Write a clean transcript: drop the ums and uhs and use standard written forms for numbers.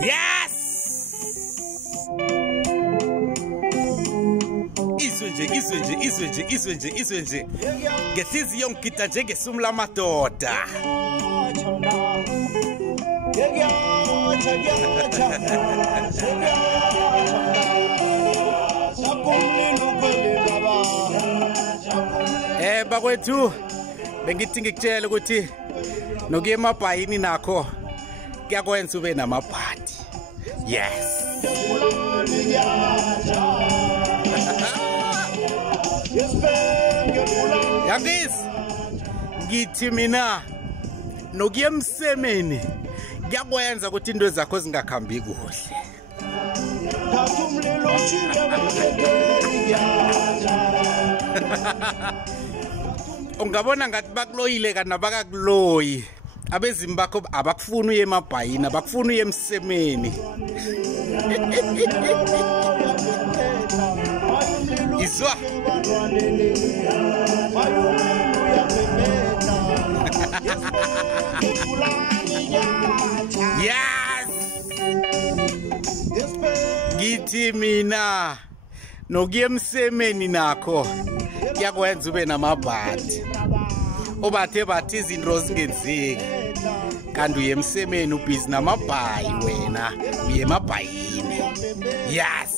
Yes! Izwe nje. Ngesizwe ngita nje ngesumla madoda. Bakwethu bengithi ngikutshela ukuthi nokuya emabhayini nakho kuyakwenza ube namabhadi. Yes. Yangis ngithi mina nokuya emsemeni kuyakwenza ukuthi into zakho zingakhambi kuhle. Ungabona ngathi bakuloyile kana bakakuloyi. Abezimi bakho abakufuni uye emabhayini, abakufuni uye emsemeni. Izwa. Yes. Ngithi mina nokuya emsemeni nakho kuyakwenza ube namabhadi. Obathe bathi izinto zingenzeki kanti uye emsemeni ubhizi namabhayi wena uye emabhayini. Yes.